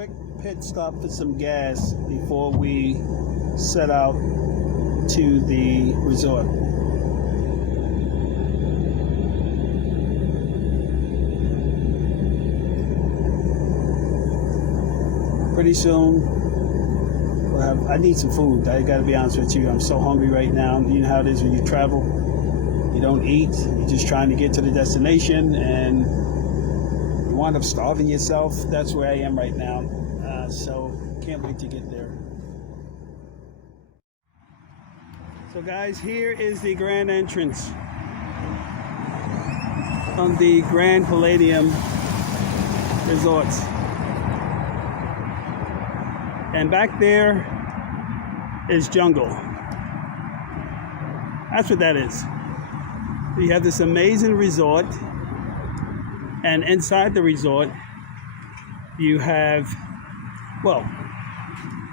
quick pit stop for some gas before we set out to the resort. Pretty soon, I need some food. I gotta be honest with you. I'm so hungry right now. You know how it is when you travel. You don't eat. You're just trying to get to the destination, and you wind up starving yourself. That's where I am right now. So can't wait to get there. So guys, here is the grand entrance on the Grand Palladium Resorts. And back there is jungle. That's what that is. You have this amazing resort, and inside the resort you have, well,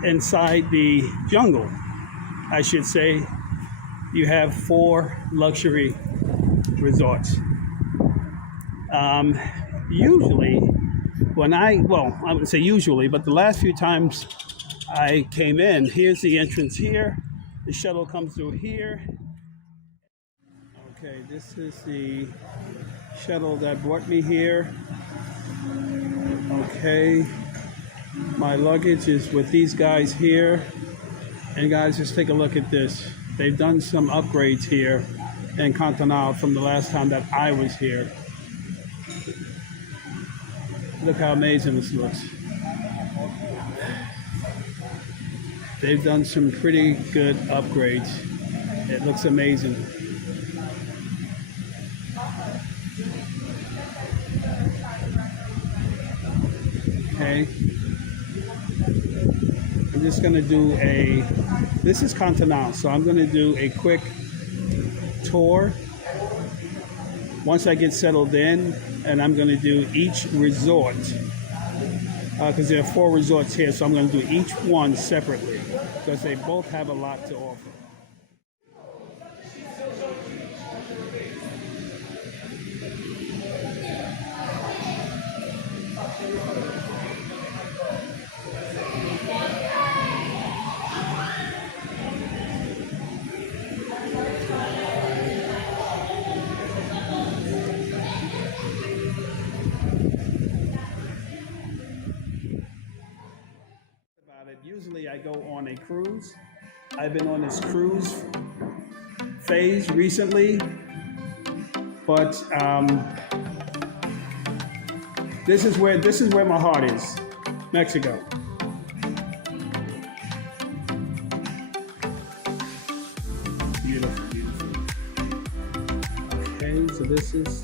inside the jungle, I should say, you have 4 luxury resorts. Usually, I wouldn't say usually, but the last few times I came in, here's the entrance here. The shuttle comes through here. Okay, this is the shuttle that brought me here. Okay, my luggage is with these guys here. And guys, just take a look at this. They've done some upgrades here in Kantenah from the last time that I was here. Look how amazing this looks. They've done some pretty good upgrades. It looks amazing. Okay. I'm just gonna do this is Kantenah, so I'm gonna do a quick tour once I get settled in, and I'm gonna do each resort, because there are 4 resorts here, so I'm gonna do each one separately, because they both have a lot to offer. Usually I go on a cruise. I've been on this cruise phase recently, but this is where my heart is. Mexico. Beautiful, beautiful. Okay, so this is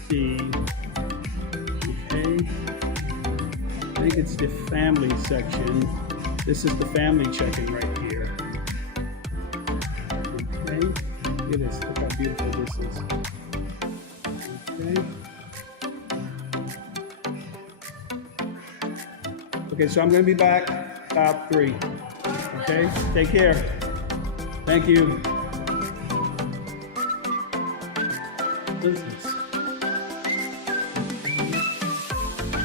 I think it's the family section. This is the family check-in right here. Okay, look at this. Look how beautiful this is. Okay, so I'm going to be back about 3. Okay, take care. Thank you. What is this?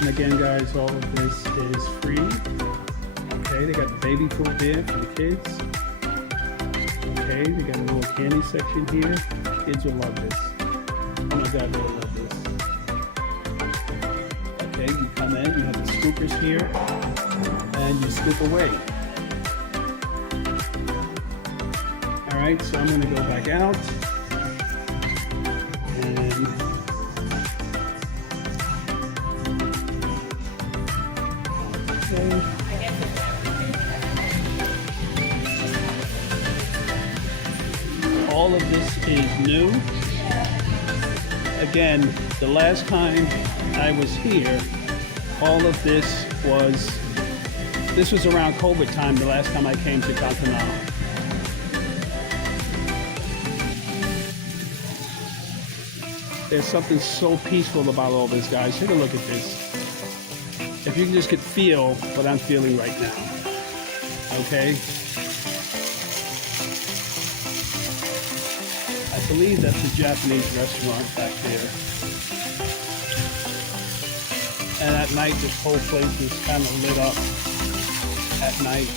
And again, guys, all of this is free. Okay, they got baby food there for the kids. Okay, they got a little candy section here. Kids will love this. Oh my God, they'll love this. Okay, you come in, you have the scoopers here, and you scoop away. All right, so I'm going to go back out. And okay. All of this is new. Again, the last time I was here, all of this was around COVID time, the last time I came to Kantenah. There's something so peaceful about all this, guys. Take a look at this. If you just could feel what I'm feeling right now, okay? I believe that's a Japanese restaurant back there. And at night, this whole place is kind of lit up. at night.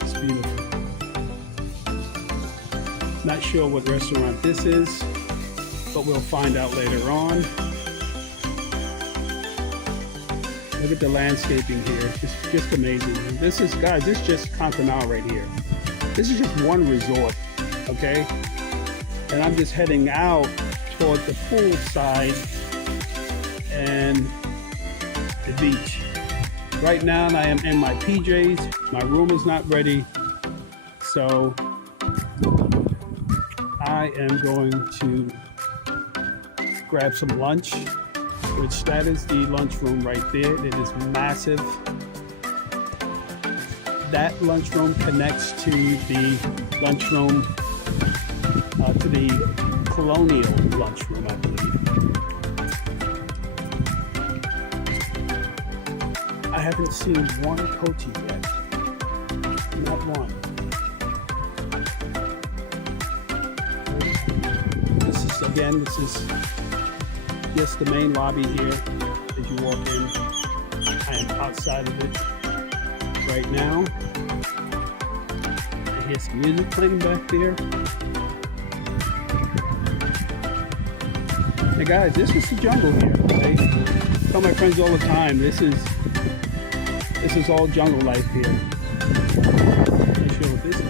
It's beautiful. Not sure what restaurant this is, but we'll find out later on. Look at the landscaping here. It's just amazing. This is, guys, this is just Kantenah right here. This is just one resort, okay? And I'm just heading out toward the pool side and the beach. Right now I am in my PJs. My room is not ready. So I am going to grab some lunch, which that is the lunchroom right there. It is massive. That lunchroom connects to the lunchroom, to the colonial lunchroom, I believe. I haven't seen one coati yet. Not one. This is just the main lobby here as you walk in. I am outside of it right now. I hear some music playing back there. Hey guys, this is the jungle here. Okay? I tell my friends all the time, this is all jungle life here. Not sure what this is.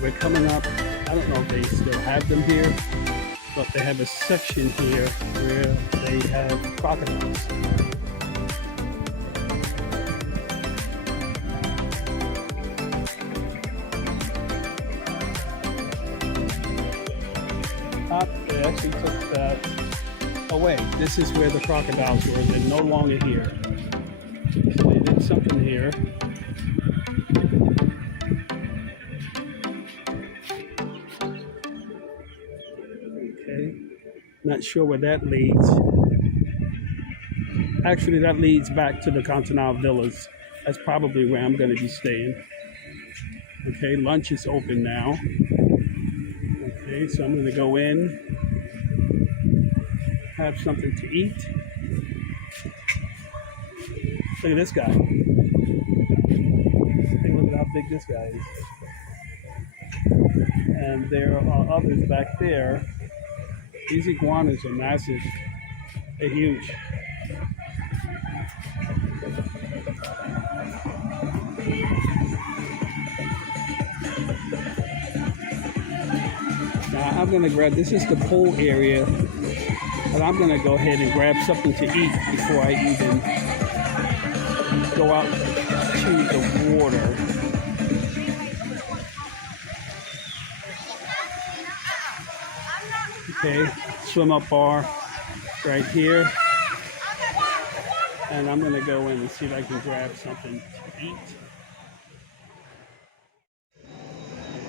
We're coming up, I don't know if they still have them here, but they have a section here where they have crocodiles. They actually took that away. This is where the crocodiles were. They're no longer here. So they did something here. Okay. Not sure where that leads. Actually, that leads back to the Kantenah Villas. That's probably where I'm going to be staying. Okay, lunch is open now. Okay, so I'm going to go in, have something to eat. Look at this guy. Take a look at how big this guy is. And there are others back there. These iguanas are massive. They're huge. Now I'm going to grab, this is the pool area, and I'm going to go ahead and grab something to eat before I even go out to the water. Okay, swim up bar right here. And I'm going to go in and see if I can grab something to eat.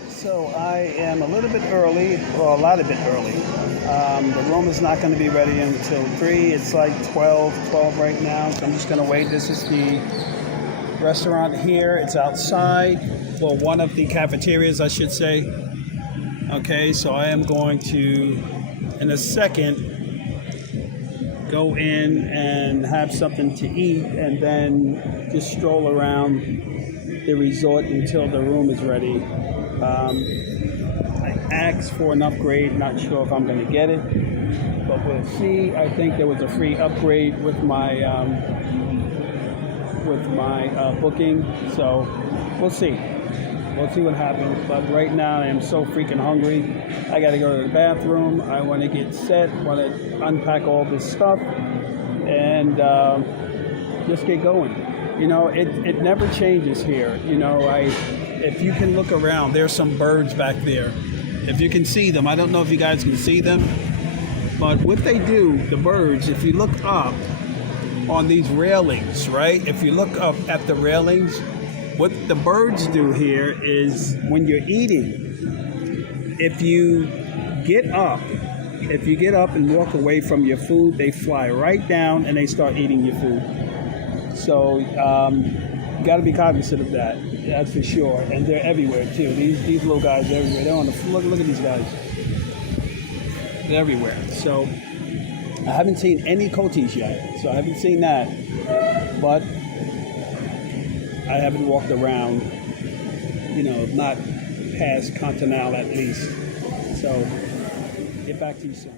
So I am a little bit early, well, a lot of bit early. The room is not going to be ready until 3. It's like 12 right now. So I'm just going to wait. This is the restaurant here. It's outside. Well, one of the cafeterias, I should say. Okay, so I am going to, in a second, go in and have something to eat and then just stroll around the resort until the room is ready. I asked for an upgrade, not sure if I'm going to get it, but we'll see. I think there was a free upgrade with my booking, so we'll see. We'll see what happens, but right now I am so freaking hungry. I got to go to the bathroom. I want to get set, want to unpack all this stuff, and just get going. You know, it never changes here. You know, if you can look around, there's some birds back there. If you can see them, I don't know if you guys can see them, but what they do, the birds, if you look up on these railings, right? If you look up at the railings, what the birds do here is when you're eating, if you get up and walk away from your food, they fly right down and they start eating your food. So you got to be cognizant of that. That's for sure. And they're everywhere too. These little guys are everywhere. They're on the look at these guys. everywhere. So I haven't seen any cotis yet, so I haven't seen that. But I haven't walked around, not past Kantenah at least. So get back to you soon.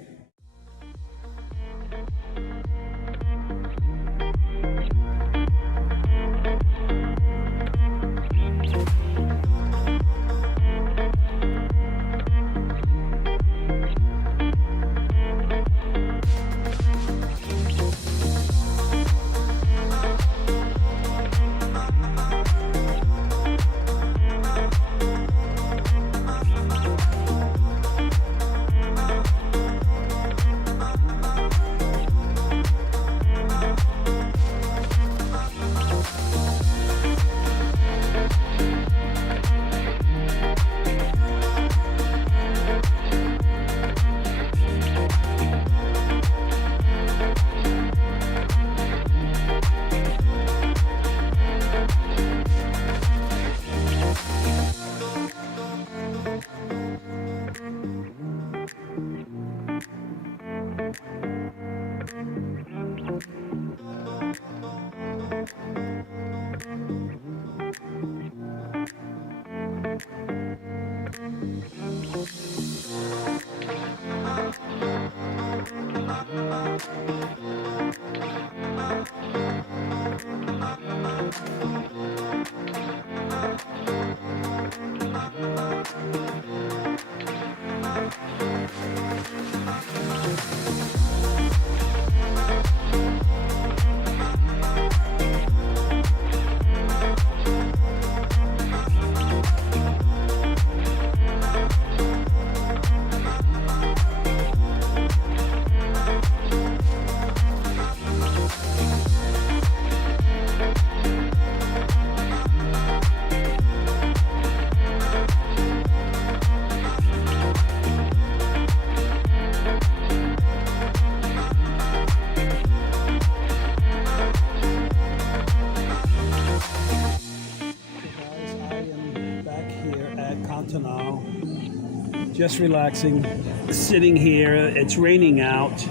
Just relaxing, sitting here. It's raining out,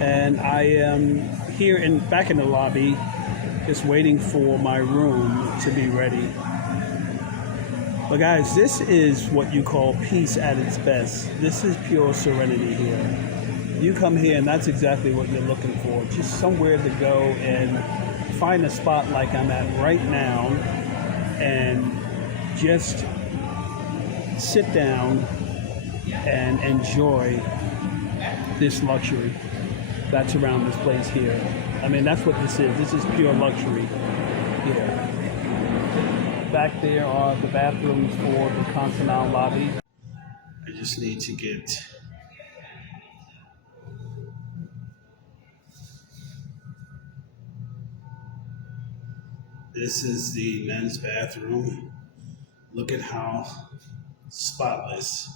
and I am here back in the lobby, just waiting for my room to be ready. But guys, this is what you call peace at its best. This is pure serenity here. You come here, and that's exactly what you're looking for. Just somewhere to go and find a spot like I'm at right now, and just sit down and enjoy this luxury that's around this place here. I mean, that's what this is. This is pure luxury here. Back there are the bathrooms for the Kantenah lobby. I just need to get this is the men's bathroom. Look at how spotless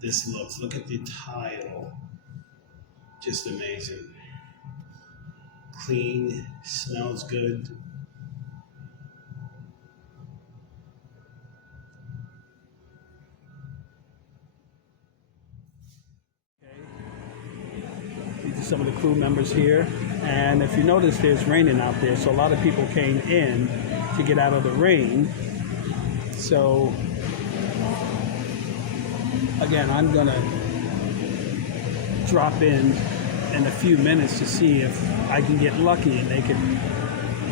this looks. Look at the tile. Just amazing. Clean, smells good. These are some of the crew members here. And if you notice, there's raining out there. So a lot of people came in to get out of the rain. So again, I'm gonna drop in a few minutes to see if I can get lucky and they can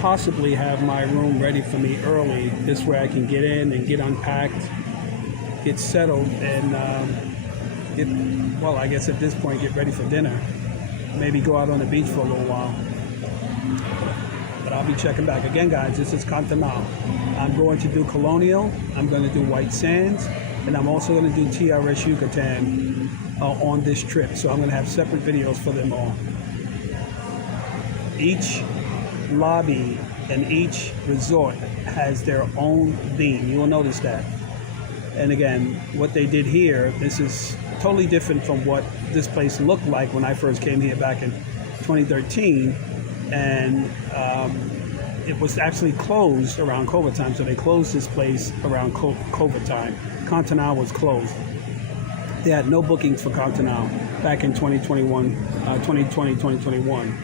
possibly have my room ready for me early. This way I can get in and get unpacked, get settled, and I guess at this point, get ready for dinner. Maybe go out on the beach for a little while. But I'll be checking back. Again, guys, this is Kantenah. I'm going to do Colonial, I'm going to do White Sands, and I'm also going to do TRS Yucatan on this trip. So I'm going to have separate videos for them all. Each lobby and each resort has their own theme. You will notice that. And again, what they did here, this is totally different from what this place looked like when I first came here back in 2013. And it was actually closed around COVID time. So they closed this place around COVID time. Kantenah was closed. They had no bookings for Kantenah back in 2021, 2020, 2021.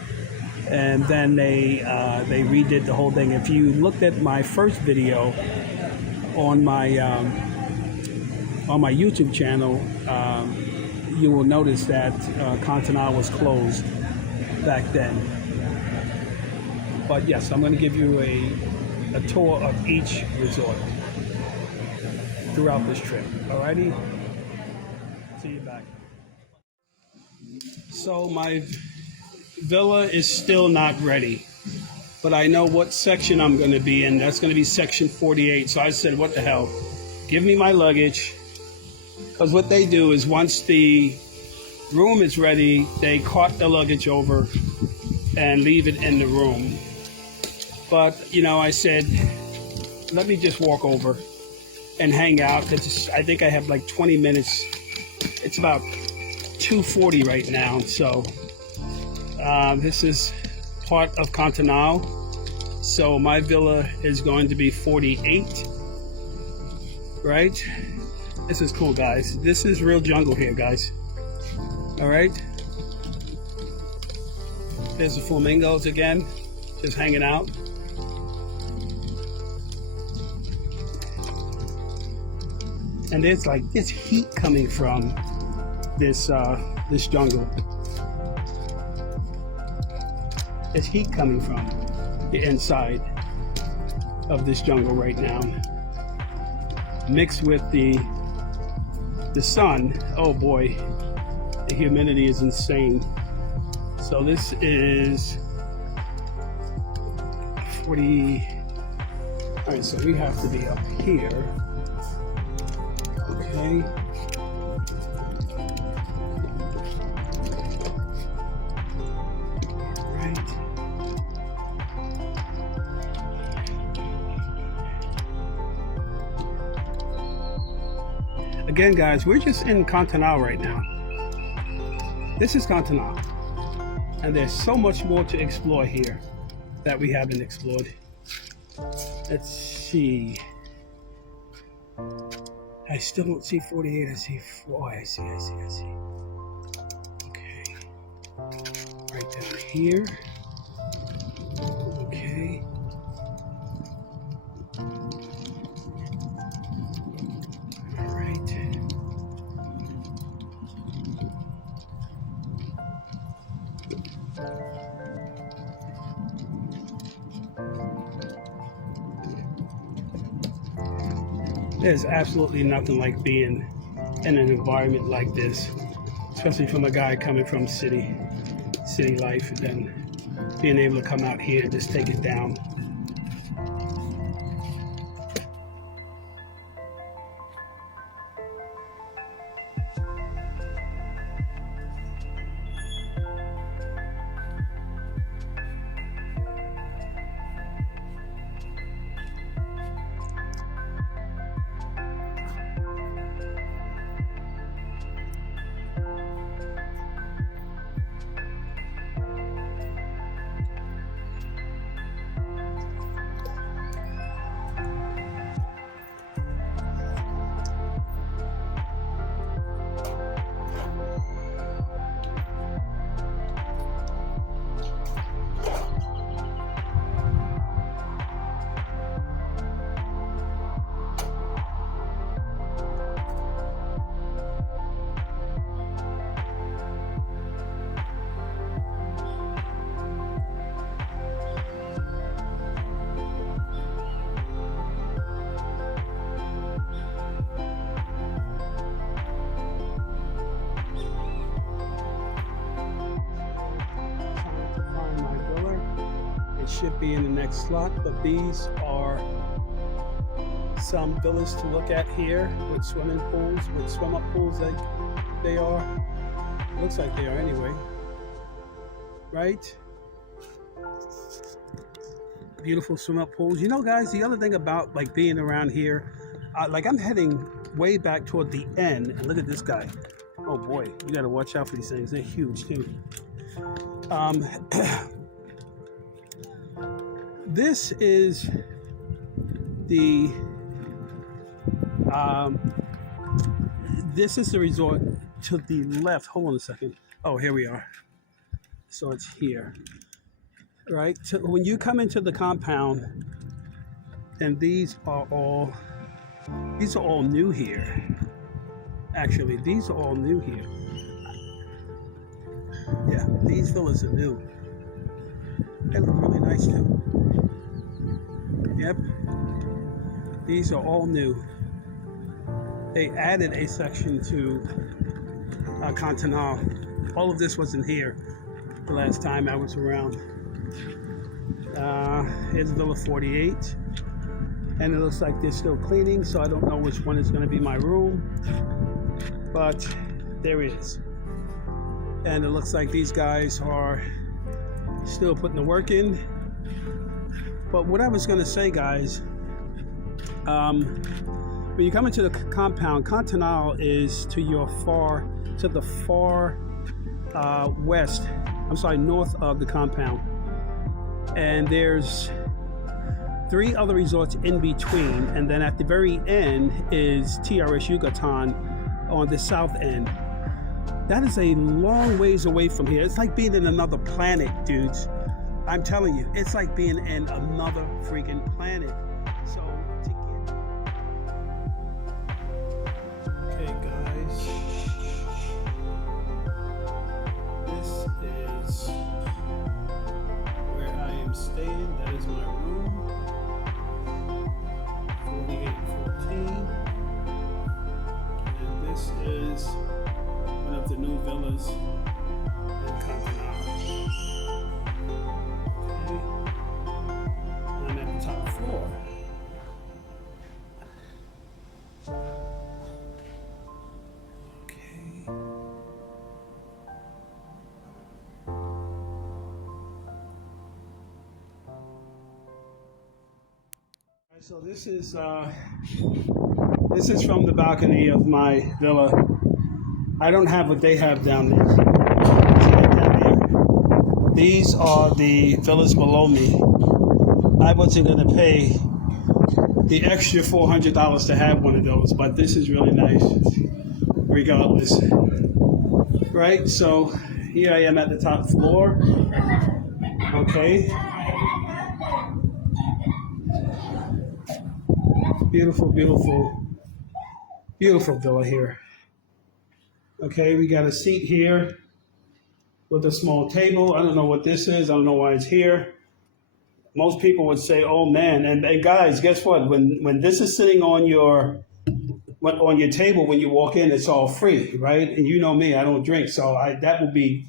And then they redid the whole thing. If you looked at my first video on my YouTube channel, you will notice that Kantenah was closed back then. But yes, I'm going to give you a tour of each resort throughout this trip. Alrighty? See you back. So my villa is still not ready, but I know what section I'm going to be in. That's going to be section 48. So I said, what the hell? Give me my luggage. Because what they do is once the room is ready, they cart the luggage over and leave it in the room. But, you know, I said, let me just walk over and hang out. Because I think I have like 20 minutes. It's about 2:40 right now. So this is part of Kantenah. So my villa is going to be 48. Right? This is cool, guys. This is real jungle here, guys. All right. There's the flamingos again, just hanging out. And there's like this heat coming from this jungle. There's heat coming from the inside of this jungle right now, mixed with the sun. Oh boy, the humidity is insane. So this is 40. All right, so we have to be up here. Okay. Right. Again, guys, we're just in Kantenah right now. This is Kantenah. And there's so much more to explore here that we haven't explored. Let's see. I still don't see 48. I see 4. I see. Okay. Right down here. Okay. All right. There's absolutely nothing like being in an environment like this, especially from a guy coming from city life, and then being able to come out here and just take it down. Should be in the next slot, but these are some villas to look at here with swimming pools, with swim-up pools. They are. Looks like they are anyway. Right? Beautiful swim-up pools. You know, guys, the other thing about like being around here, like I'm heading way back toward the end, and look at this guy. Oh boy, you got to watch out for these things. They're huge too. This is the this is the resort to the left. Hold on a second. Oh, here we are. So it's here, right? So when you come into the compound, and these are all new here. Actually, these are all new here. Yeah, these villas are new. They look really nice too. Yep, these are all new. They added a section to Kantenah. All of this wasn't here the last time I was around. Here's Villa 48. And it looks like they're still cleaning, so I don't know which one is going to be my room. But there it is. And it looks like these guys are still putting the work in. But what I was going to say, guys, when you come into the compound, Kantenah is to the far west. I'm sorry, north of the compound. And there's 3 other resorts in between, and then at the very end is TRS Yucatan on the south end. That is a long ways away from here. It's like being in another planet, dudes. I'm telling you, it's like being in another freaking planet. So to get... Okay, guys. This is where I am staying. That is my room. 4814. And this is one of the new villas in Kantenah. Okay. I'm at the top floor. Okay. So this is from the balcony of my villa. I don't have what they have down there. These are the villas below me. I wasn't going to pay the extra $400 to have one of those, but this is really nice, regardless. Right? So here I am at the top floor. Okay. Beautiful, beautiful, beautiful villa here. Okay, we got a seat here with a small table. I don't know what this is. I don't know why it's here. Most people would say, "Oh man!" And guys, guess what? When this is sitting on your table when you walk in, it's all free, right? And you know me, I don't drink, so that will be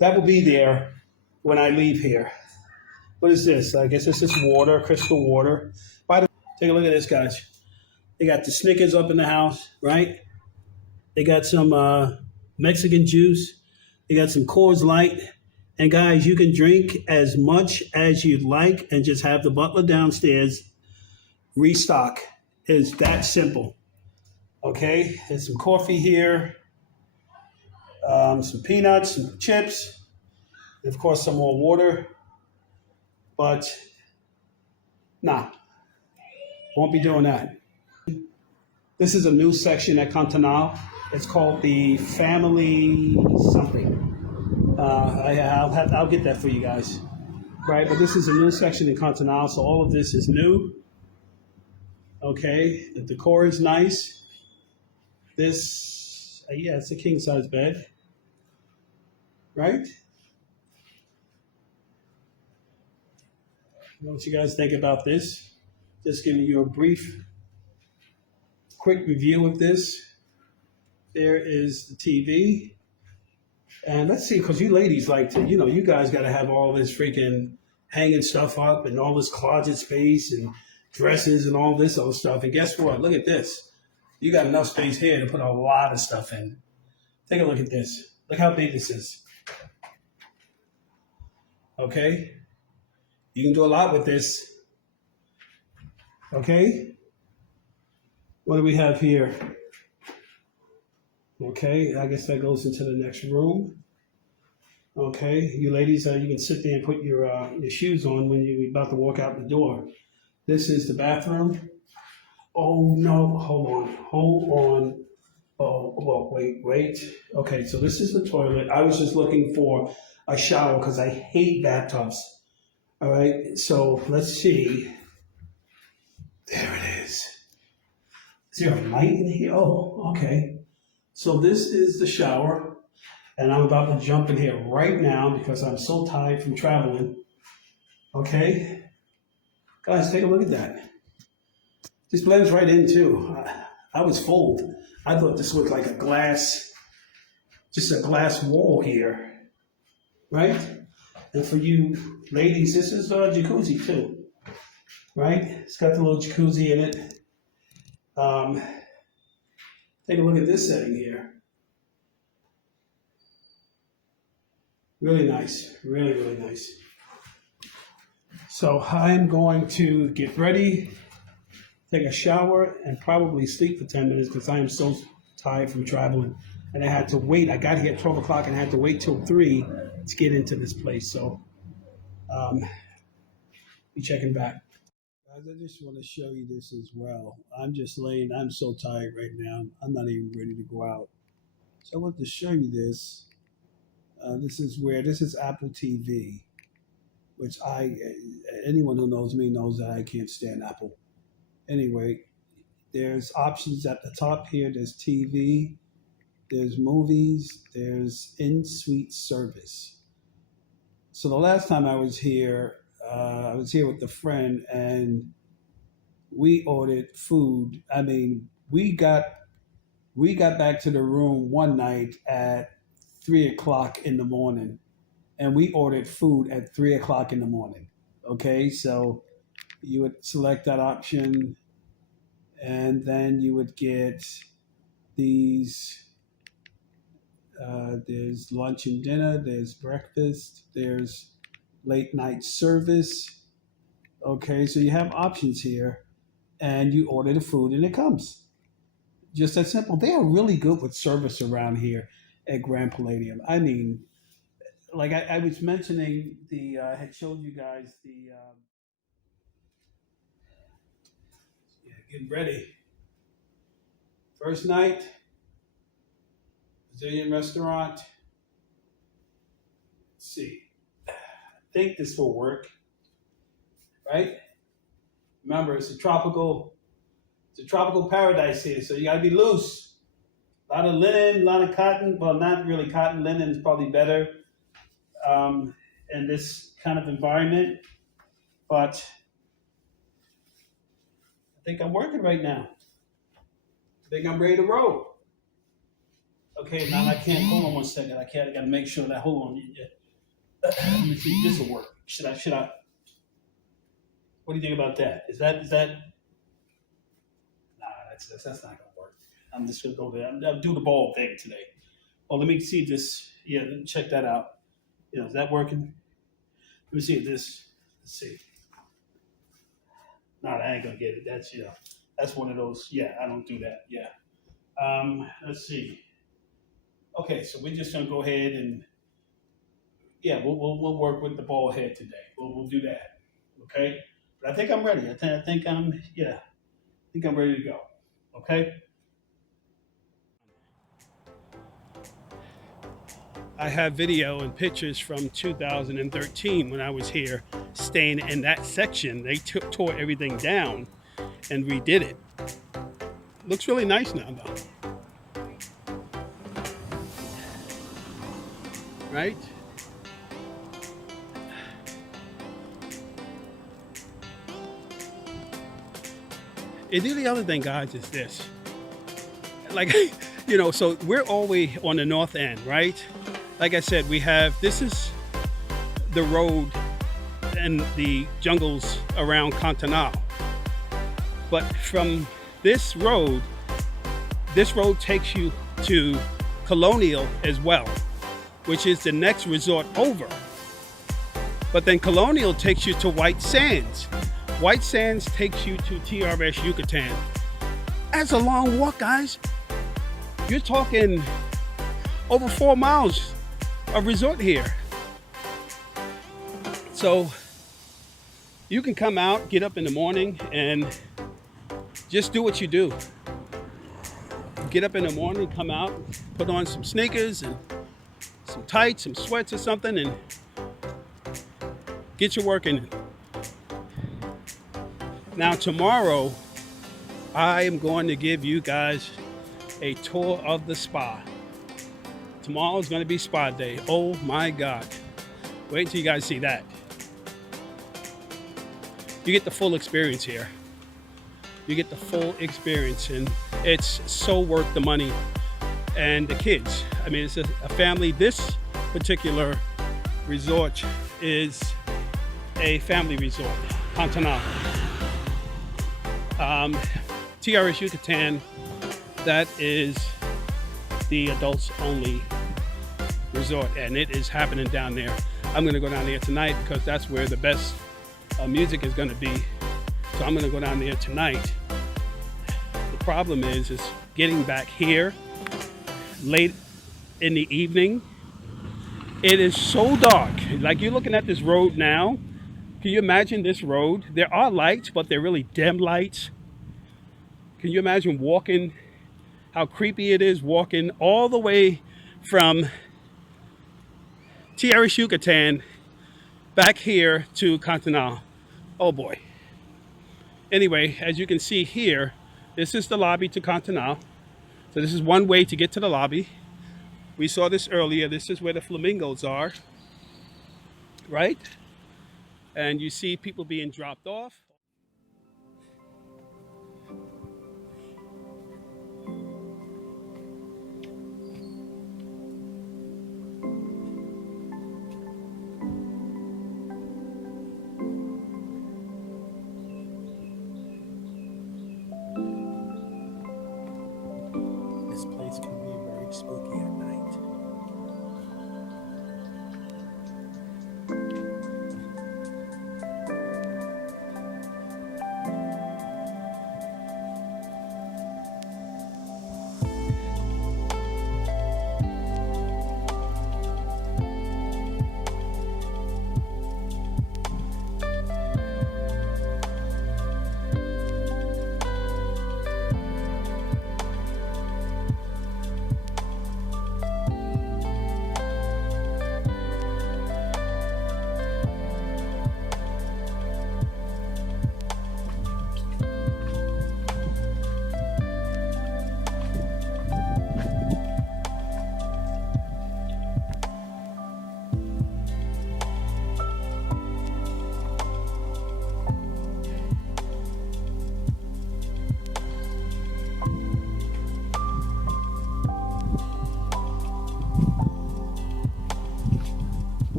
there when I leave here. What is this? I guess this is water, crystal water. Take a look at this, guys. They got the Snickers up in the house, right? They got some Mexican juice. They got some Coors Light. And guys, you can drink as much as you'd like and just have the butler downstairs restock. It's that simple. Okay, there's some coffee here, some peanuts, some chips, and of course some more water. But nah, won't be doing that. This is a new section at Kantenah. It's called the Family something. I'll get that for you guys, right? But this is a new section in Kantenah, so all of this is new. Okay, the decor is nice. This, yeah, it's a king size bed, right? What you guys think about this? Just giving you a brief, quick review of this. There is the TV. And let's see, because you ladies like to, you guys got to have all this freaking hanging stuff up and all this closet space and dresses and all this other stuff. And guess what? Look at this. You got enough space here to put a lot of stuff in. Take a look at this. Look how big this is. Okay? You can do a lot with this. Okay? What do we have here? Okay, I guess that goes into the next room. Okay, you ladies, you can sit there and put your shoes on when you're about to walk out the door. This is the bathroom. Oh no, hold on. Oh, well, wait. Okay, so this is the toilet. I was just looking for a shower because I hate bathtubs. All right, so let's see. There it is. Is there a light in here? Oh, okay. So this is the shower, and I'm about to jump in here right now because I'm so tired from traveling. Okay, guys, take a look at that. This blends right in too. I was fooled. I thought this was like a glass, just a glass wall here, right? And for you ladies, this is a jacuzzi too, right? It's got the little jacuzzi in it. Um, Take a look at this setting here. Really nice, really, really nice. So I'm going to get ready, take a shower, and probably sleep for 10 minutes because I am so tired from traveling. And I had to wait. I got here at 12 o'clock and I had to wait till 3 to get into this place. So be checking back. Guys, I just want to show you this as well. I'm so tired right now. I'm not even ready to go out. So I want to show you this. This is Apple TV, which anyone who knows me knows that I can't stand Apple. Anyway, there's options at the top here. There's TV, there's movies, there's in-suite service. So the last time I was here with a friend, and we ordered food. I mean, we got back to the room one night at 3 o'clock in the morning, and we ordered food at 3 o'clock in the morning. Okay, so you would select that option, and then you would get these. There's lunch and dinner. There's breakfast. There's late night service. Okay, so you have options here, and you order the food, and it comes. Just that simple. They are really good with service around here at Grand Palladium. I mean, like I was mentioning, I had showed you guys yeah, getting ready. First night, Brazilian restaurant. Let's see. I think this will work, right? Remember, it's a tropical paradise here, so you gotta be loose. A lot of linen, a lot of cotton. Well, not really cotton. Linen is probably better in this kind of environment. But I think I'm working right now. I think I'm ready to roll. Okay, now I can't. Hold on one second. I can't. I gotta make sure that. Hold on. Let me see if this will work. Should I? What do you think about that? Is that? Nah, that's not gonna work. I'm just gonna go there. I'll do the ball thing today. Oh, let me see this. Yeah, check that out. Is that working? Let me see if this. Let's see. No, I ain't gonna get it. That's one of those. Yeah, I don't do that. Yeah. Let's see. Okay, so we're just gonna go ahead and yeah, we'll work with the ball head today. We'll do that. Okay. But I think I'm ready. I think I'm ready to go. Okay. I have video and pictures from 2013 when I was here staying in that section. They tore everything down and redid it. Looks really nice now though. Right? And then the other thing, guys, is this. Like, so we're always on the north end, right? Like I said, this is the road and the jungles around Kantenah. But from this road takes you to Colonial as well, which is the next resort over. But then Colonial takes you to White Sands. White Sands takes you to TRS Yucatan. That's a long walk, guys. You're talking over 4 miles of resort here. So you can come out, get up in the morning, and just do what you do. get up in the morning, come out, put on some sneakers and some tights, some sweats or something, and get your work in. Now tomorrow, I am going to give you guys a tour of the spa. Tomorrow is going to be spa day. Oh my God. Wait until you guys see that. You get the full experience here. You get the full experience, and it's so worth the money. And the kids, I mean, it's a family. This particular resort is a family resort, Kantenah. TRS Yucatan, that is the adults only resort, and it is happening down there. I'm going to go down there tonight because that's where the best music is going to be. So I'm going to go down there tonight. The problem is getting back here late in the evening. It is so dark. Like, you're looking at this road now. Can you imagine this road? There are lights, but they're really dim lights. Can you imagine walking, how creepy it is walking all the way from TRS Yucatan back here to Kantenah? Oh boy. Anyway, as you can see here, this is the lobby to Kantenah. So this is one way to get to the lobby. We saw this earlier. This is where the flamingos are, right? And you see people being dropped off. This place can be very spooky at night.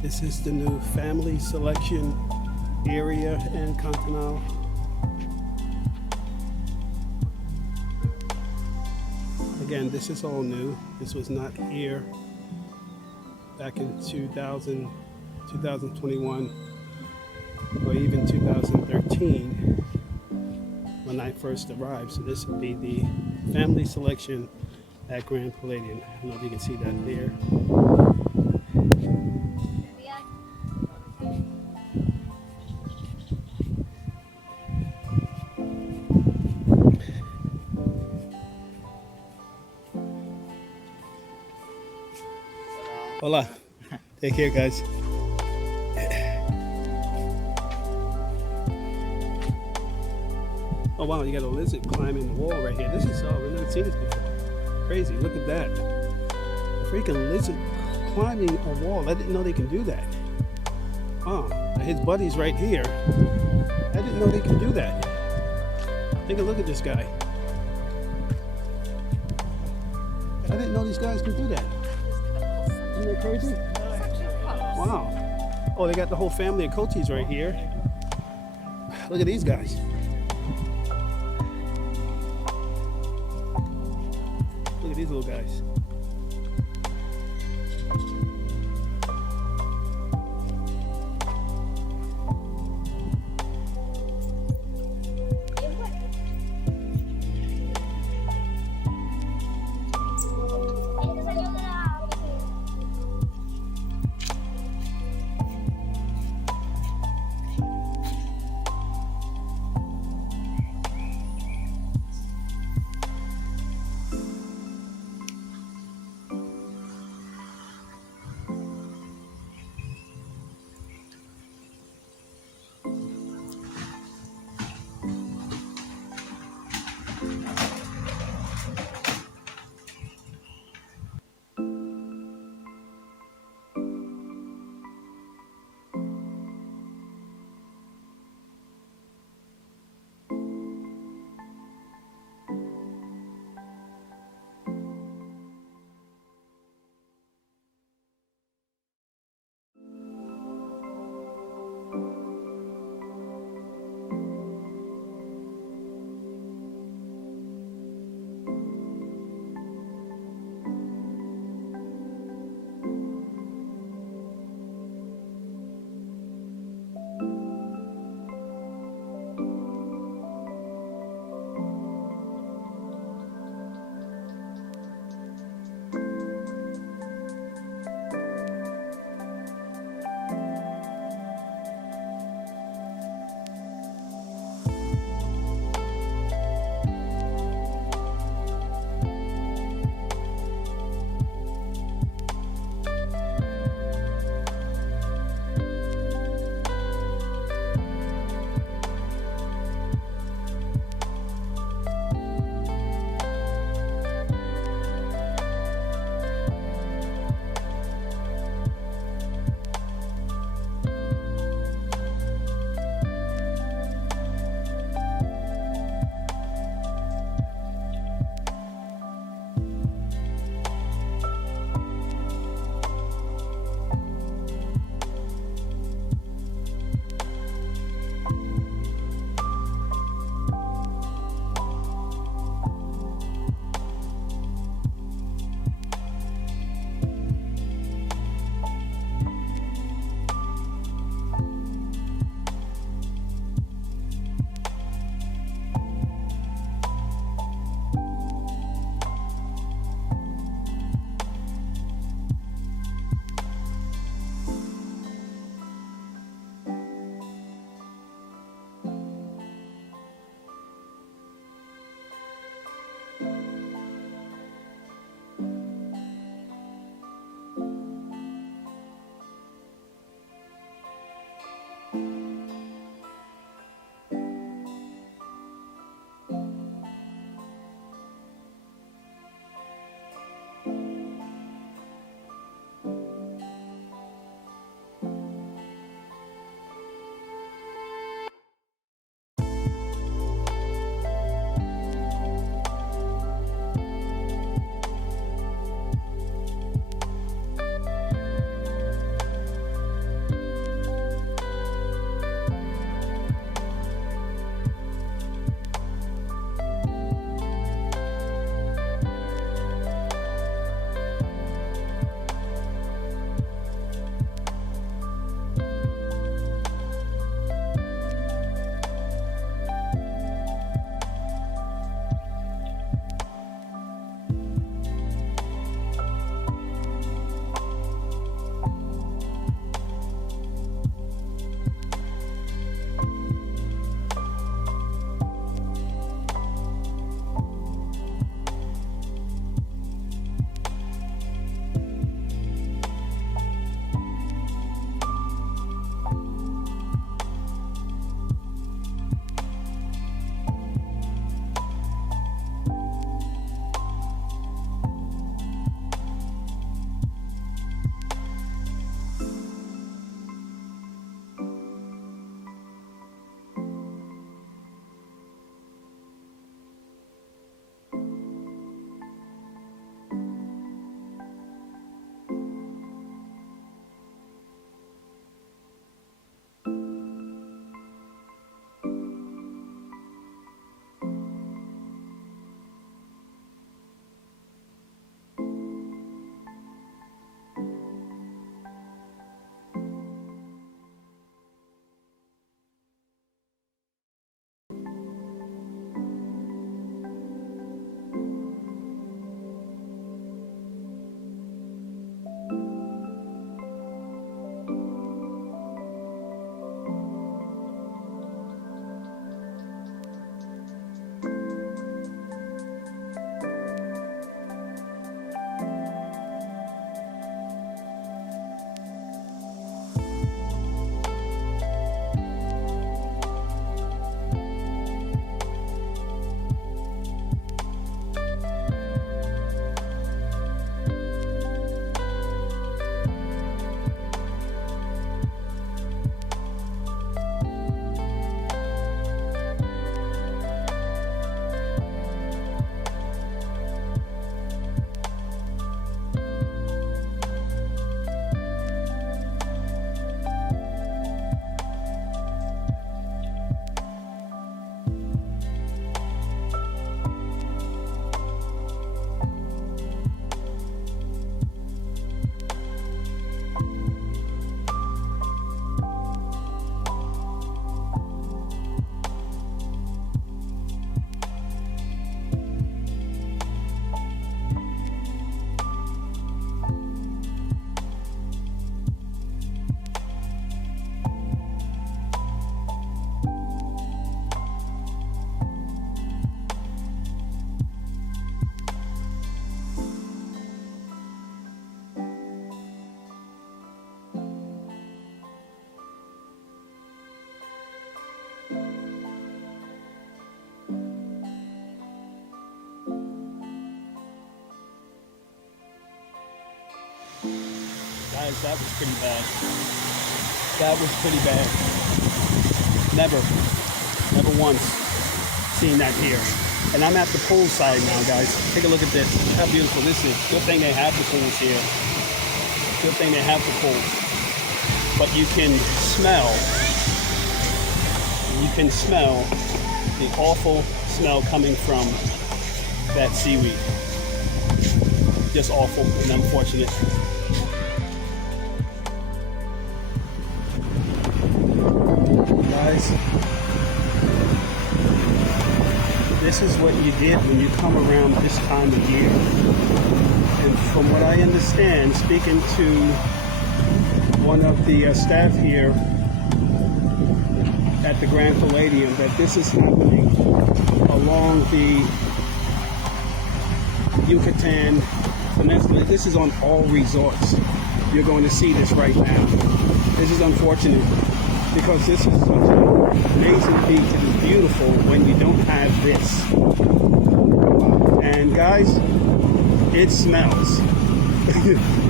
This is the new family selection area in Kantenah. Again, this is all new. This was not here back in 2021 or even 2013 when I first arrived. So this would be the family selection at Grand Palladium. I don't know if you can see that there. Hola. Take care, guys. Oh wow, you got a lizard climbing the wall right here. This is we've never seen this before. Crazy, look at that. A freaking lizard climbing a wall. I didn't know they can do that. Oh, his buddy's right here. I didn't know they can do that. Take a look at this guy. I didn't know these guys can do that. Isn't that crazy? Wow. Oh, they got the whole family of coatis right here. Look at these guys. Look at these little guys. Guys, that was pretty bad. That was pretty bad. Never once seen that here. And I'm at the poolside now, guys. Take a look at this. How beautiful this is. Good thing they have the pools here. Good thing they have the pools. But you can smell the awful smell coming from that seaweed. Just awful and unfortunate. Guys, this is what you get when you come around this time of year. And from what I understand, speaking to one of the staff here at the Grand Palladium, that this is happening along the Yucatan Peninsula. This is on all resorts. You're going to see this right now. This is unfortunate because this is such an amazing beach. It is beautiful when you don't have this. And guys, it smells.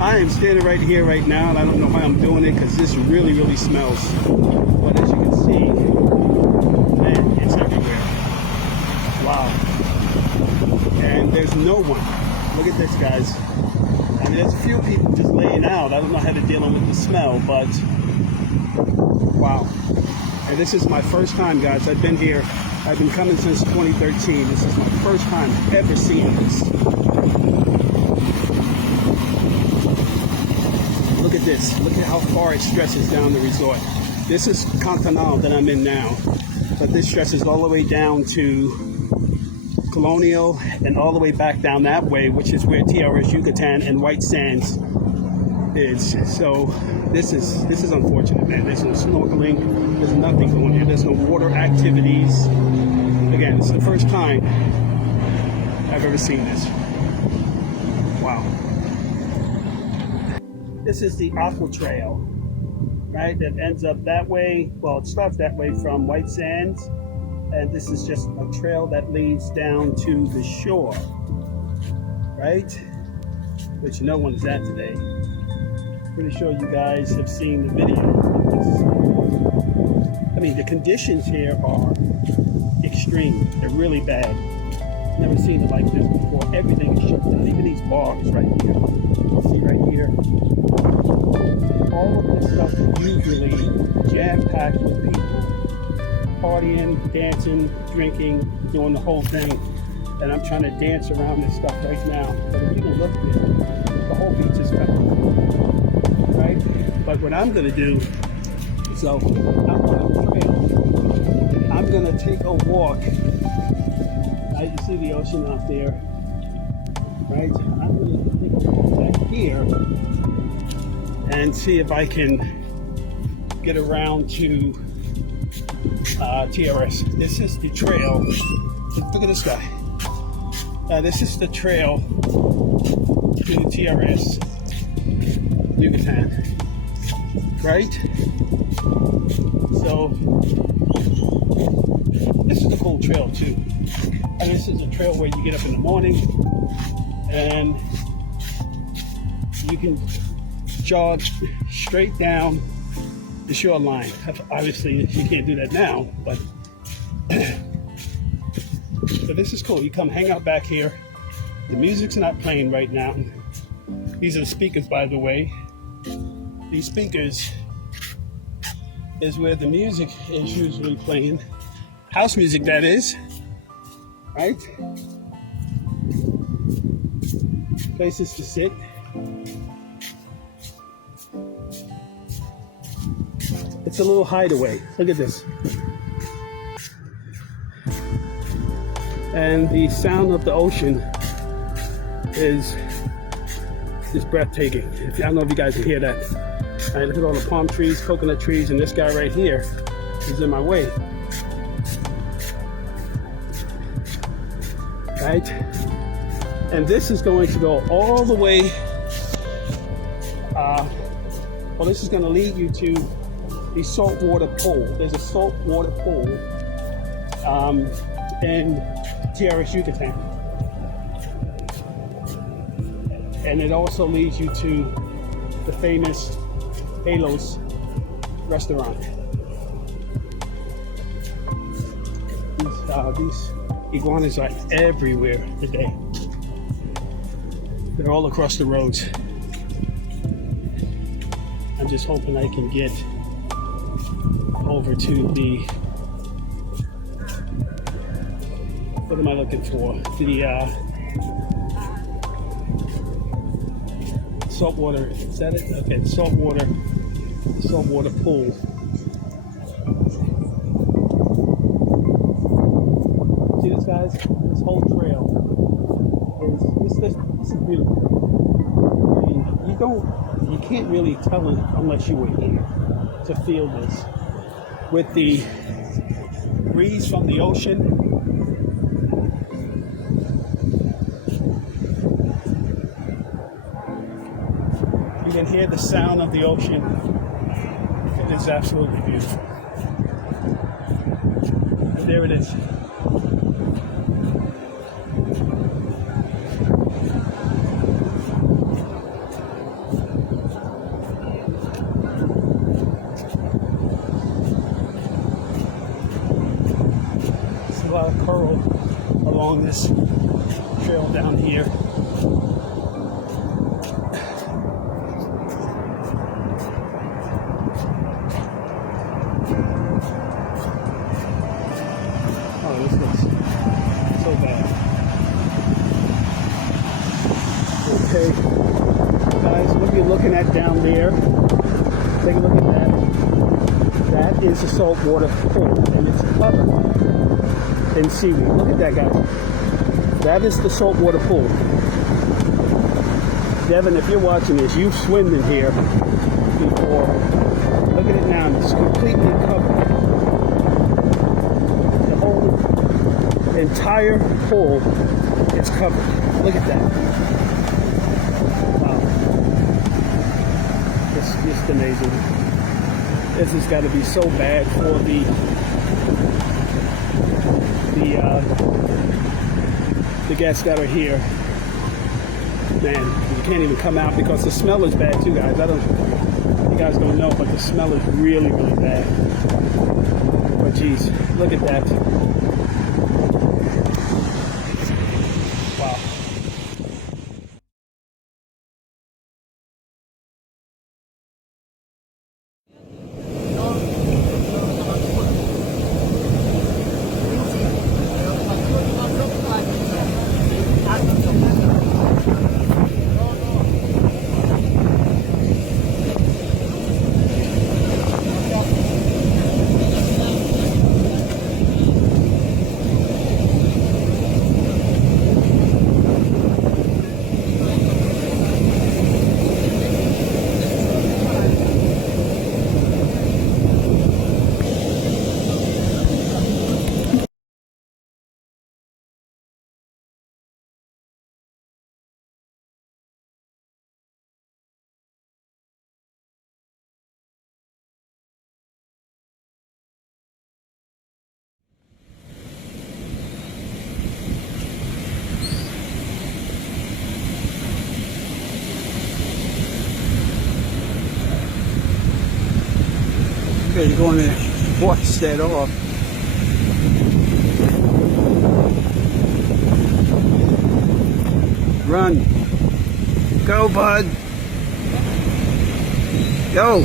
I am standing right here right now, and I don't know how I'm doing it because this really, really smells. But as you can see, man, it's everywhere. Wow. And there's no one. Look at this, guys. And there's a few people just laying out. I don't know how they're dealing with the smell, but wow. And this is my first time, guys. I've been here. I've been coming since 2013. This is my first time ever seeing this. Look at this. Look at how far it stretches down the resort. This is Kantenah that I'm in now, but this stretches all the way down to Colonial and all the way back down that way, which is where TRS Yucatan and White Sands is. So this is unfortunate, man. There's no snorkeling. There's nothing going here. There's no water activities. Again, it's the first time I've ever seen this. Wow. This is the Aqua Trail, right? That ends up that way. Well, it starts that way from White Sands. And this is just a trail that leads down to the shore, right? Which no one's at today. Pretty sure you guys have seen the video. I mean, the conditions here are extreme. They're really bad. Never seen it like this before. Everything is shut down. Even these bars right here. See right here. All of this stuff is usually jam-packed with people. Partying, dancing, drinking, doing the whole thing. And I'm trying to dance around this stuff right now. But if you can look there, the whole beach is covered. Right? But what I'm gonna do, so I'm on a trail. I'm gonna take a walk. Right? You see the ocean out there. Right? I'm gonna take a walk back here and see if I can get around to TRS. This is the trail. Look at this guy. This is the trail to TRS Yucatan, right? So this is a cool trail too. And this is a trail where you get up in the morning and you can jog straight down the shoreline. Obviously, you can't do that now, but this is cool. You come hang out back here. The music's not playing right now. These are the speakers, by the way. These speakers is where the music is usually playing. House music, that is. Right? Places to sit. It's a little hideaway. Look at this. And the sound of the ocean is breathtaking. I don't know if you guys can hear that. All right, look at all the palm trees, coconut trees, and this guy right here is in my way. Right? And this is going to go all the way, well, this is going to lead you to the saltwater pool. There's a saltwater pool in TRS Yucatan. And it also leads you to the famous Halos restaurant. These iguanas are everywhere today. They're all across the roads. I'm just hoping I can get over to the, what am I looking for? The saltwater, is that it? Okay, saltwater pool. See this, guys? This whole trail this is beautiful. I mean, you can't really tell it unless you were here to feel this. With the breeze from the ocean, you can hear the sound of the ocean. It is absolutely beautiful. And there it is. There's a lot of coral along this trail down here. This looks so bad. Okay, guys, what you're looking at down there, take a look at that. That is a saltwater pool, and it's covered in seaweed. Look at that, guys. That is the saltwater pool. Devin, if you're watching this, you've swum in here before. Look at it now, it's completely covered. The entire pool is covered. Look at that. Wow. It's just amazing. This has got to be so bad for the guests that are here. Man, you can't even come out because the smell is bad too, guys. You guys don't know, but the smell is really, really bad. But geez, look at that. Wow. Okay, you're going to wash that off. Run. Go, bud. Go.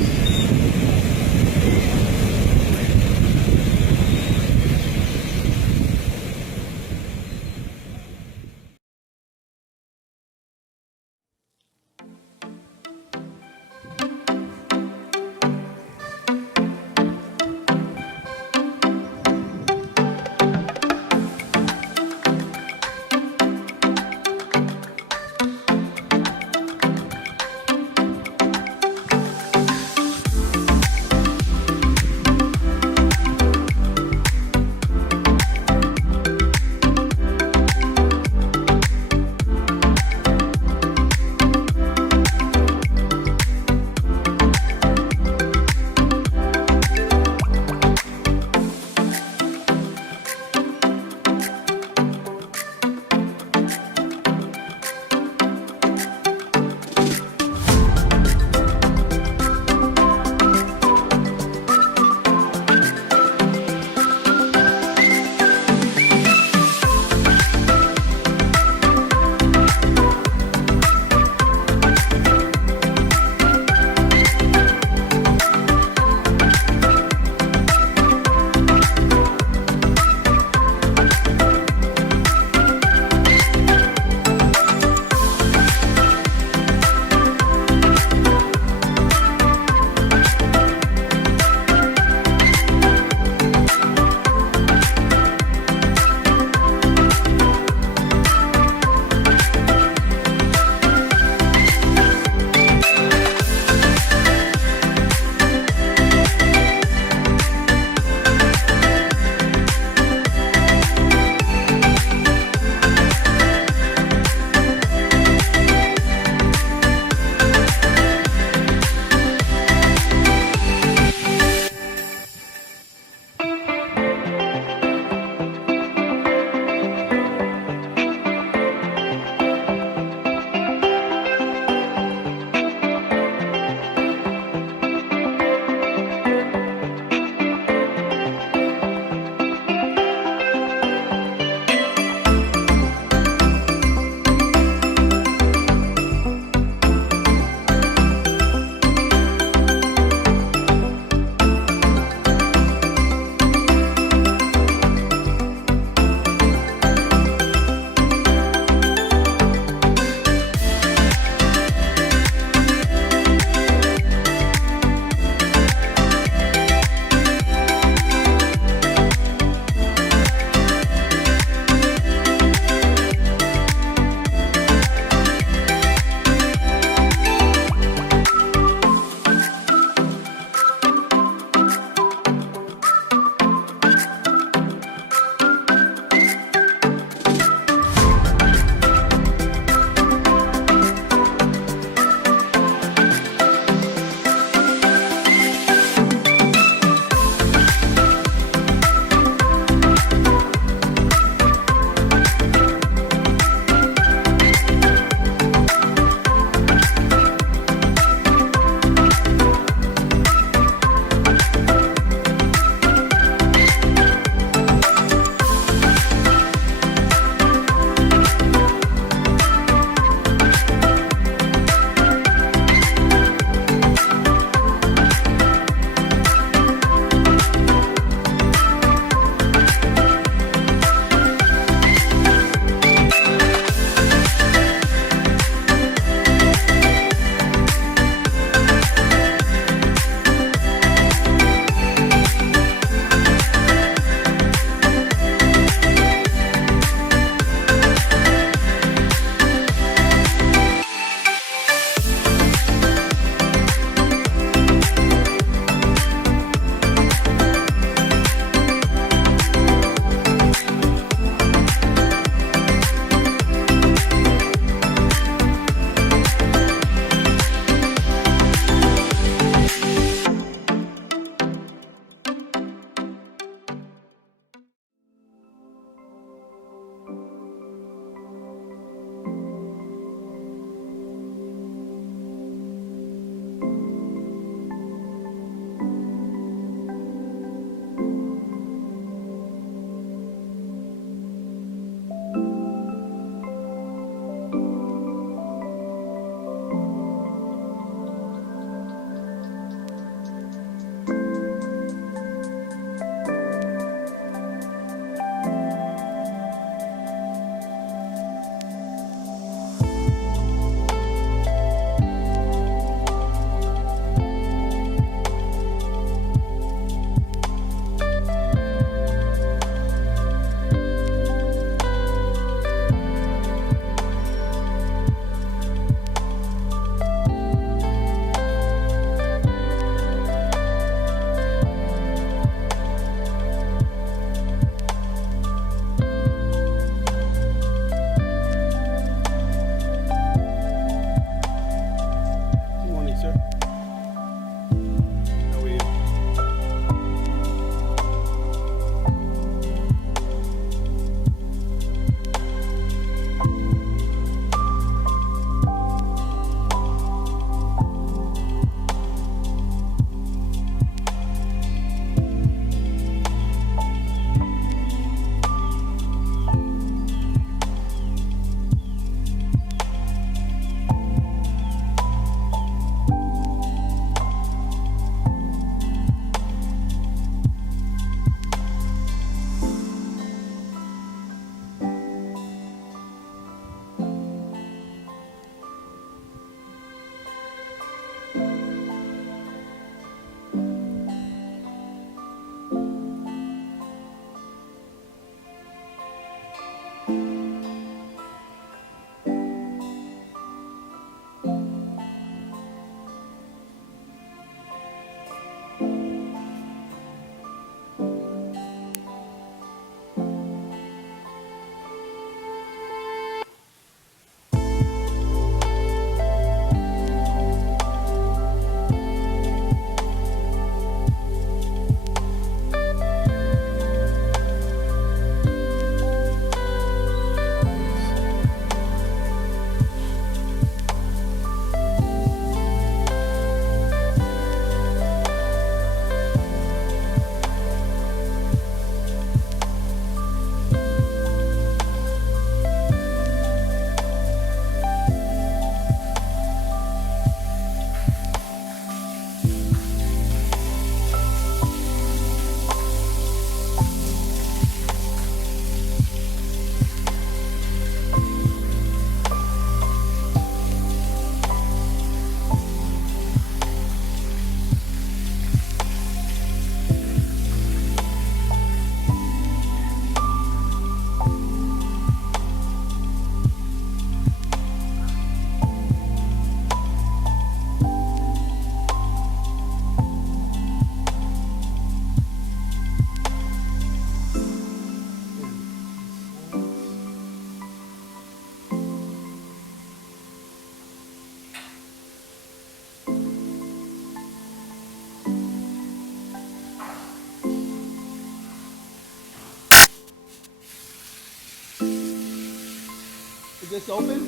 this open?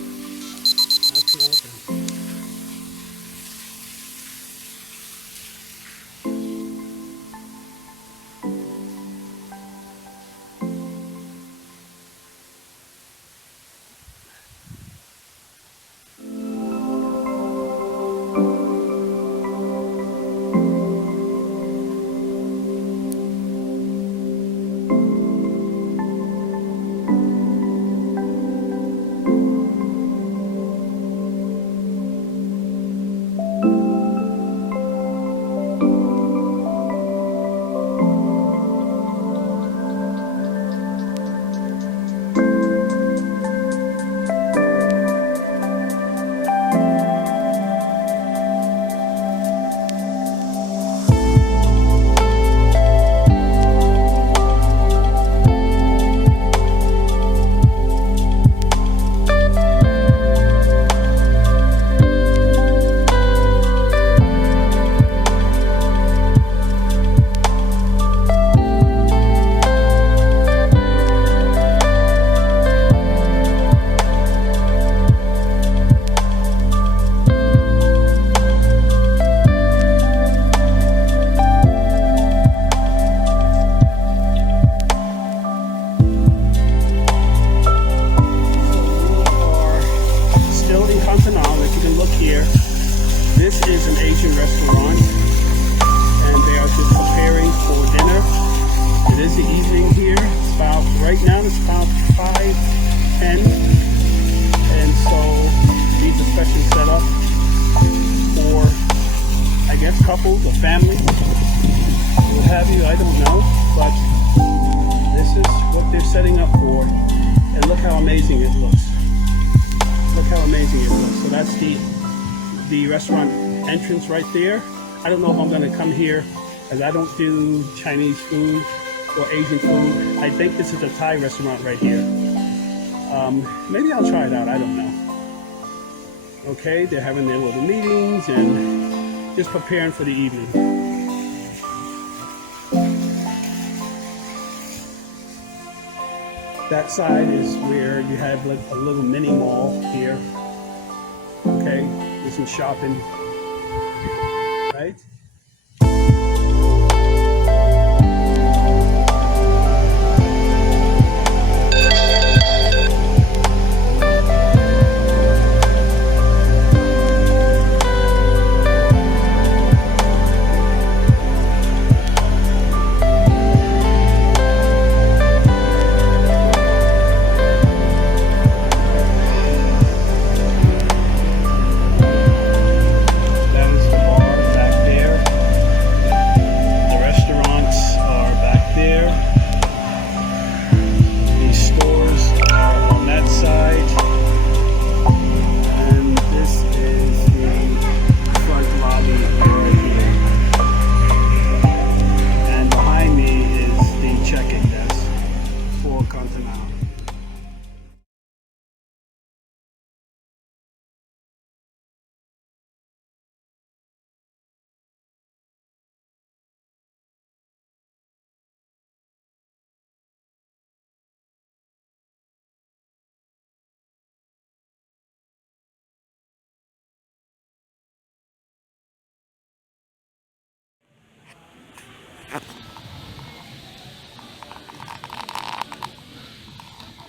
That's not open. Kantenah, if you can look here, this is an Asian restaurant, and they are just preparing for dinner. It is the evening here. It's about, right now it's about 5:10, and so needs a special setup for, I guess, couples or families, what have you, I don't know, but this is what they're setting up for, and look how amazing it looks. Look how amazing it looks. So that's the restaurant entrance right there. I don't know if I'm going to come here, as I don't do Chinese food or Asian food. I think this is a Thai restaurant right here. Maybe I'll try it out. I don't know. Okay, they're having their little meetings and just preparing for the evening. That side is where you have like a little mini mall here. Okay, there's some shopping, right?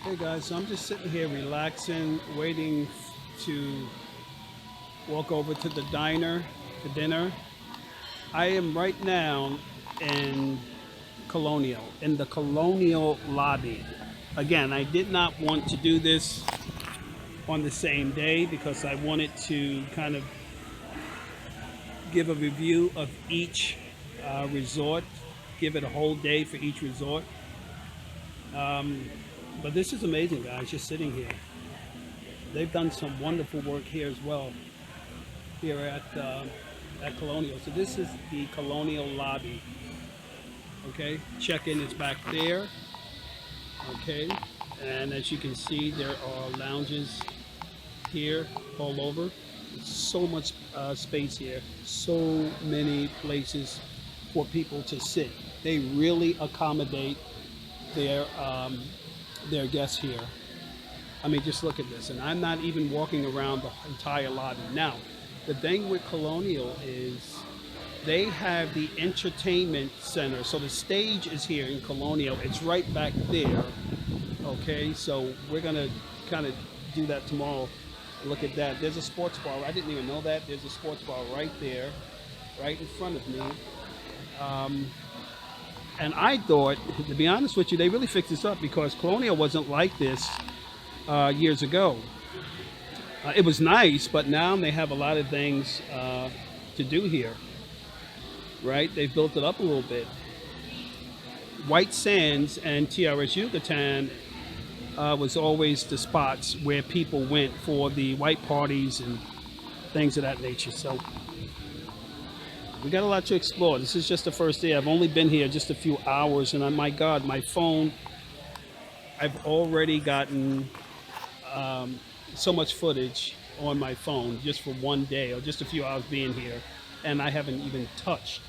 Hey guys, so I'm just sitting here relaxing, waiting to walk over to the diner for dinner. I am right now in the Colonial lobby. Again, I did not want to do this on the same day because I wanted to kind of give a review of each resort, give it a whole day for each resort. But this is amazing, guys, just sitting here. They've done some wonderful work here as well, here at Colonial. So this is the Colonial lobby. Okay, check-in is back there. Okay, and as you can see, there are lounges here all over. So much space here, so many places for people to sit. They really accommodate their guests here. I mean, just look at this. And I'm not even walking around the entire lobby. Now, the thing with Colonial is they have the entertainment center. So the stage is here in Colonial. It's right back there. Okay, so we're gonna kind of do that tomorrow. Look at that. There's a sports bar. I didn't even know that. There's a sports bar right there, right in front of me. Um, and I thought, to be honest with you, they really fixed this up because Colonial wasn't like this years ago. It was nice, but now they have a lot of things to do here, right? They've built it up a little bit. White Sands and TRS Yucatan was always the spots where people went for the white parties and things of that nature. So we got a lot to explore. This is just the first day. I've only been here just a few hours, and my God, my phone, I've already gotten so much footage on my phone just for one day or just a few hours being here, and I haven't even touched.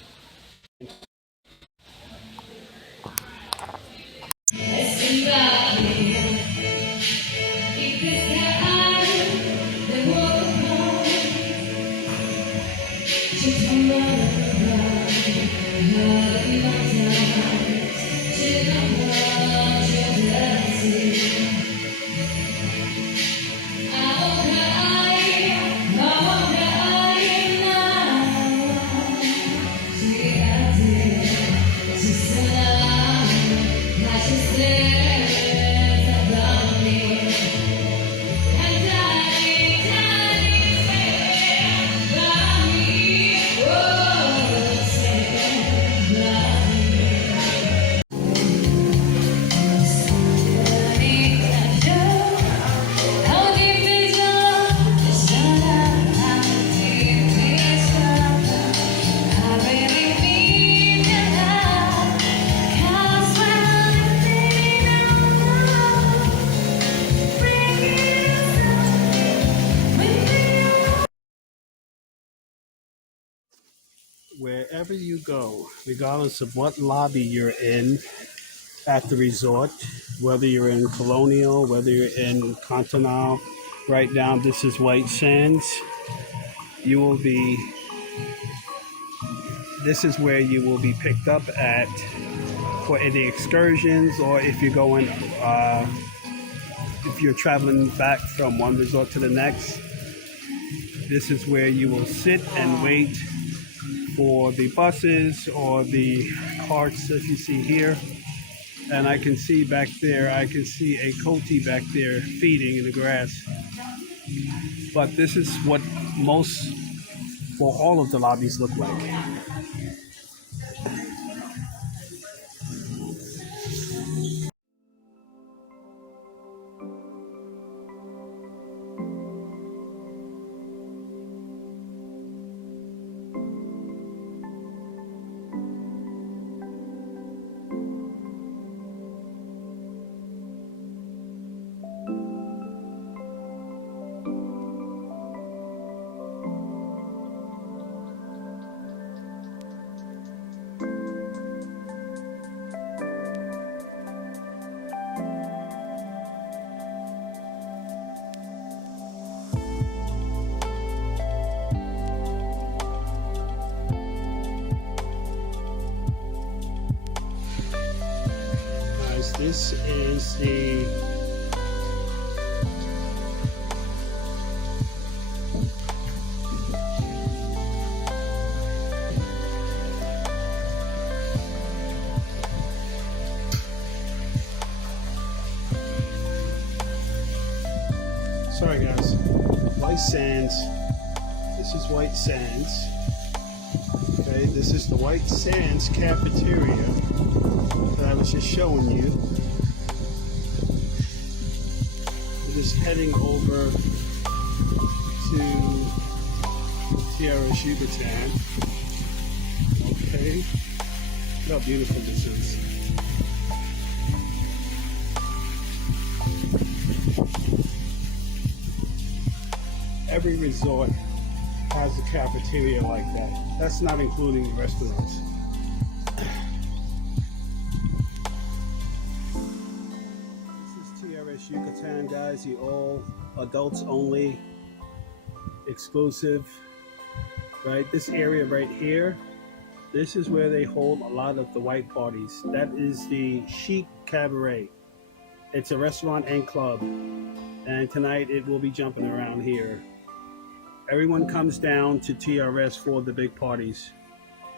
Wherever you go, regardless of what lobby you're in at the resort, whether you're in Colonial, whether you're in Kantenah, right now, this is White Sands. You will be, this is where you will be picked up at for any excursions, or if you're going, if you're traveling back from one resort to the next. This is where you will sit and wait for the buses or the carts that you see here. And I can see back there, I can see a coati back there feeding in the grass. But this is what most, for all of the lobbies look like. This is the sorry guys, White Sands. This is White Sands. Okay, this is the White Sands cafeteria that I was just showing you. We're just heading over to TRS Yucatan. Okay, look how beautiful this is. Every resort has a cafeteria like that. That's not including the restaurants. This is TRS Beach, Yucatan, guys. The all adults only, exclusive. Right, this area right here. This is where they hold a lot of the white parties. That is the Chic Cabaret. It's a restaurant and club, and tonight it will be jumping around here. Everyone comes down to TRS for the big parties.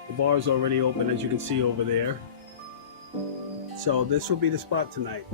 The bar is already open, as you can see over there. So this will be the spot tonight.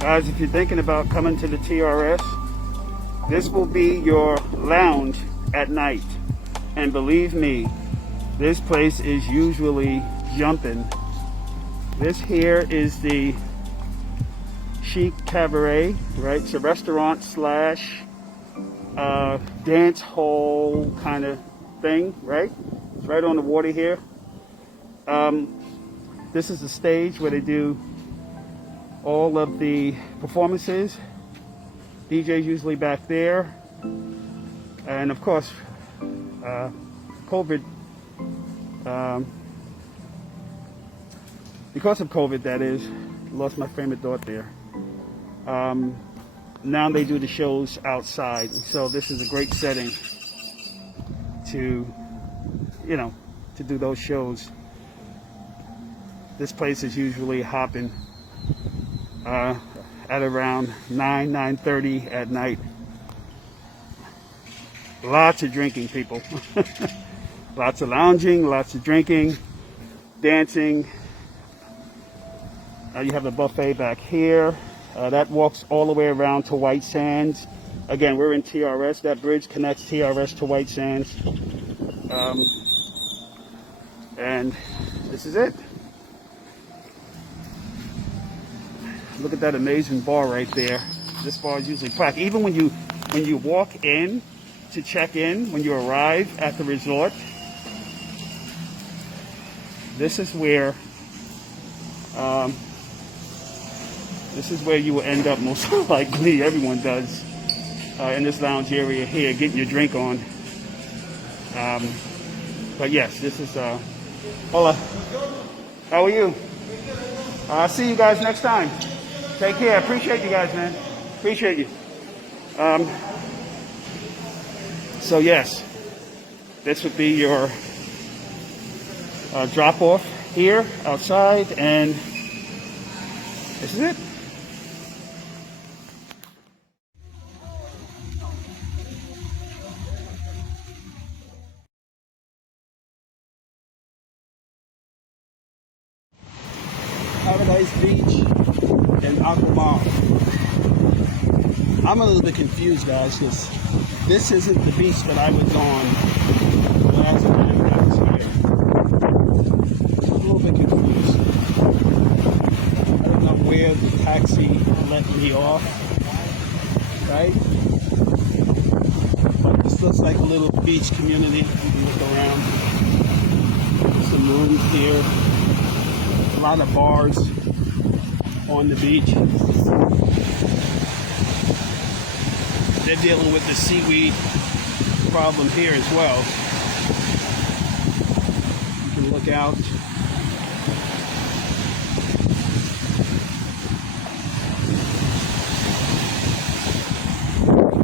Guys, if you're thinking about coming to the TRS, this will be your lounge at night. And believe me, this place is usually jumping. This here is the Chic Cabaret, right? It's a restaurant slash dance hall kind of thing, right? It's right on the water here. This is the stage where they do all of the performances. DJ's usually back there, and of course COVID, because of COVID, that is, lost my favorite thought there. Now they do the shows outside, so this is a great setting to, you know, to do those shows. This place is usually hopping at around 9:30 at night. Lots of drinking, people. Lots of lounging, lots of drinking, dancing. You have the buffet back here. That walks all the way around to White Sands. Again, we're in TRS. That bridge connects TRS to White Sands. And this is it. Look at that amazing bar right there. This bar is usually packed. Even when you walk in to check in, when you arrive at the resort, this is where you will end up most likely. Everyone does in this lounge area here, getting your drink on. But yes, this is hola. How are you? I'll see you guys next time. Take care. Appreciate you guys, man. Appreciate you. So yes, this would be your drop off here outside, and this is it. Paradise Beach and Aquamal. I'm a little bit confused, guys, because this isn't the beach that I was on last time I was here. I'm a little bit confused. I don't know where the taxi let me off, right? But this looks like a little beach community. You can look around. There's some rooms here. A lot of bars on the beach. They're dealing with the seaweed problem here as well. You can look out.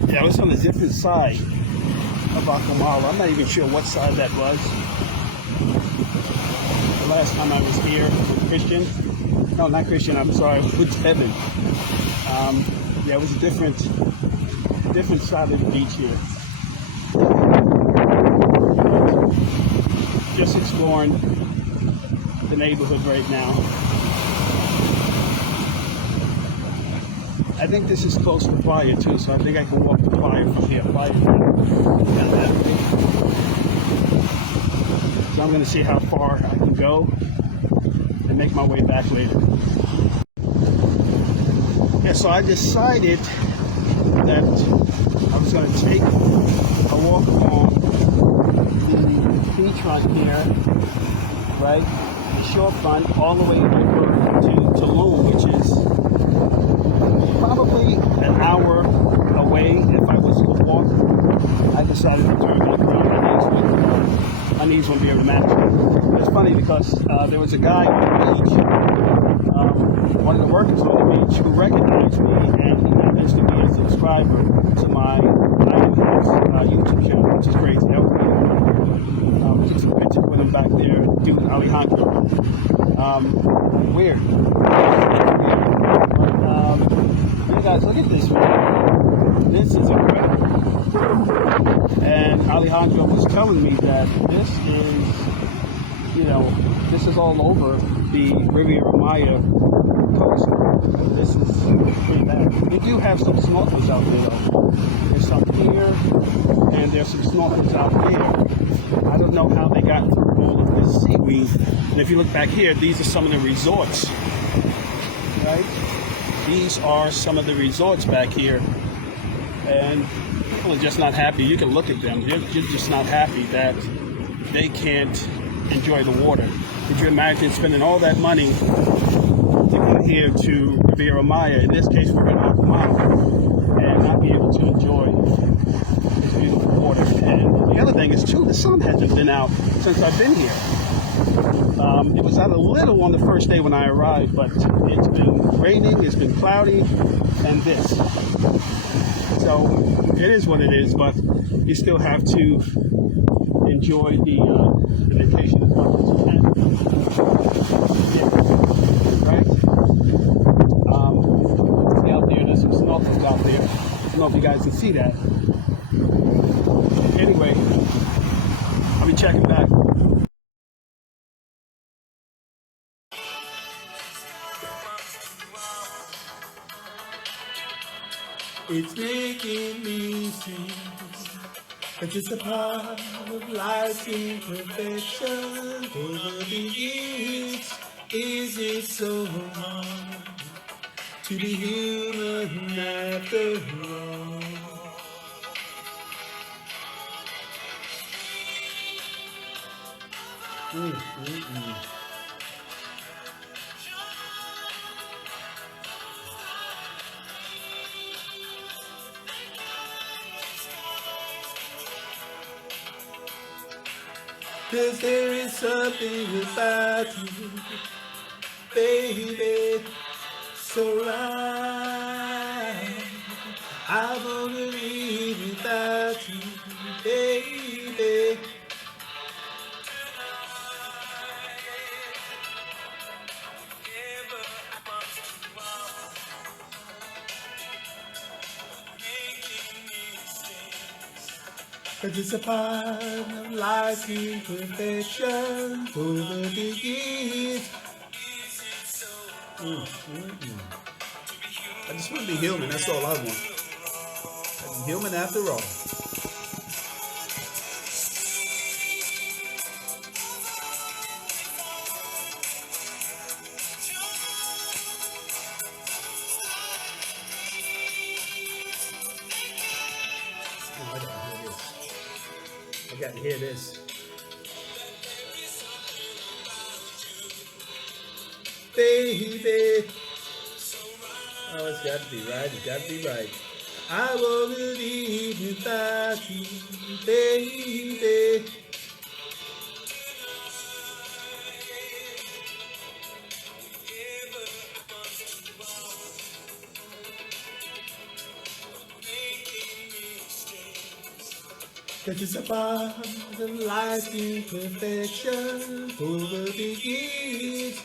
Yeah, I was on a different side of Aquamala. I'm not even sure what side that was. The last time I was here with Christian. No, not Christian, I'm sorry, with Evan. Yeah, it was a different different side of the beach here. Just exploring the neighborhood right now. I think this is close to Playa too, so I think I can walk to Playa from here. Playa. So I'm going to see how far I can go and make my way back later. Yeah, so I decided that I was going to take a walk along the beachfront here, right? The shorefront, all the way over to Tulum, which is probably an hour away if I was to walk. I decided to turn back around. My knees won't be able to match it. It's funny because there was a guy on the beach, one of the workers on the beach, who recognized me, and he happens to be a subscriber to my YouTube channel, which is crazy. I took some pictures with him back there, dude Alejandro. Weird. But, you guys, look at this, man. This is incredible. And Alejandro was telling me that this is, this is all over the Riviera Maya coast. This is pretty bad. We do have some snorkelers out there, though. There's some here, and there's some snorkelers out there. I don't know how they got through all of this seaweed. And if you look back here, these are some of the resorts, right? These are some of the resorts back here. And people are just not happy. You can look at them. You're just not happy that they can't enjoy the water. Could you imagine spending all that money to come here to Riviera Maya, in this case for an half mile, and not be able to enjoy this beautiful water? And the other thing is, too, the sun hasn't been out since I've been here. It was out a little on the first day when I arrived, but it's been raining, it's been cloudy, and this. So it is what it is, but you still have to enjoy the vacation as much as you can. Yeah. Right? See out there, there's some snorkels out there. I don't know if you guys can see that. Anyway, I'll be checking back. It's making me sing, but it's a part of life's imperfection. Over the years, is it so hard to be human after all? Cause there is something about you, baby, so right. I wanna live without you, baby. Cause it's a part of life's imperfection. Over the years. I just want to be human, that's all I want. I'm human after all. I gotta hear this. Baby. Oh, it's gotta be right. It's gotta be right. I wanna live without you, baby. Cause it's a part of life's imperfection. Over the years.